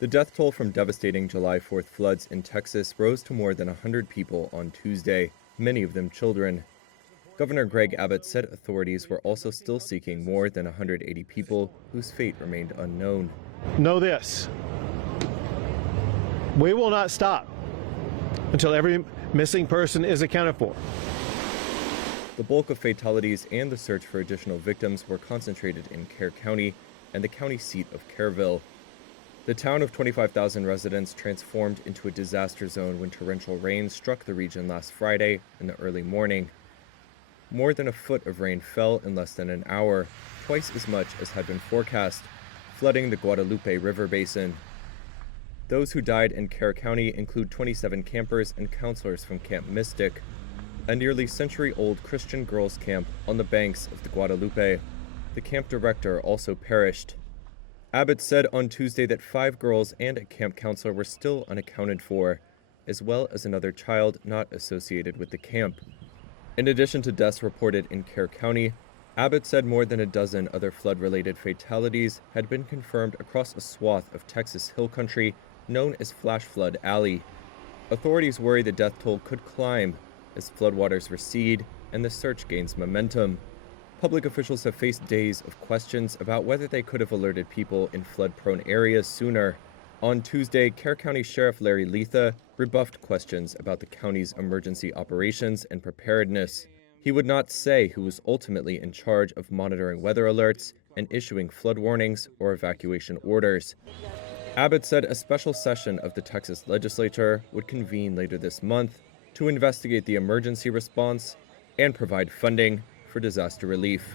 The death toll from devastating July 4th floods in Texas rose to more than 100 people on Tuesday, many of them children. Governor Greg Abbott said authorities were also still seeking more than 180 people whose fate remained unknown. Know this: we will not stop until every missing person is accounted for. The bulk of fatalities and the search for additional victims were concentrated in Kerr County and the county seat of Kerrville. The town of 25,000 residents transformed into a disaster zone when torrential rain struck the region last Friday in the early morning. More than a foot of rain fell in less than an hour, twice as much as had been forecast, flooding the Guadalupe River basin. Those who died in Kerr County include 27 campers and counselors from Camp Mystic, a nearly century-old Christian girls' camp on the banks of the Guadalupe. The camp director also perished. Abbott said on Tuesday that 5 girls and a camp counselor were still unaccounted for, as well as another child not associated with the camp. In addition to deaths reported in Kerr County, Abbott said more than a dozen other flood-related fatalities had been confirmed across a swath of Texas hill country known as Flash Flood Alley. Authorities worry the death toll could climb as floodwaters recede and the search gains momentum. Public officials have faced days of questions about whether they could have alerted people in flood-prone areas sooner. On Tuesday, Kerr County Sheriff Larry Letha rebuffed questions about the county's emergency operations and preparedness. He would not say who was ultimately in charge of monitoring weather alerts and issuing flood warnings or evacuation orders. Abbott said a special session of the Texas legislature would convene later this month to investigate the emergency response and provide funding for disaster relief.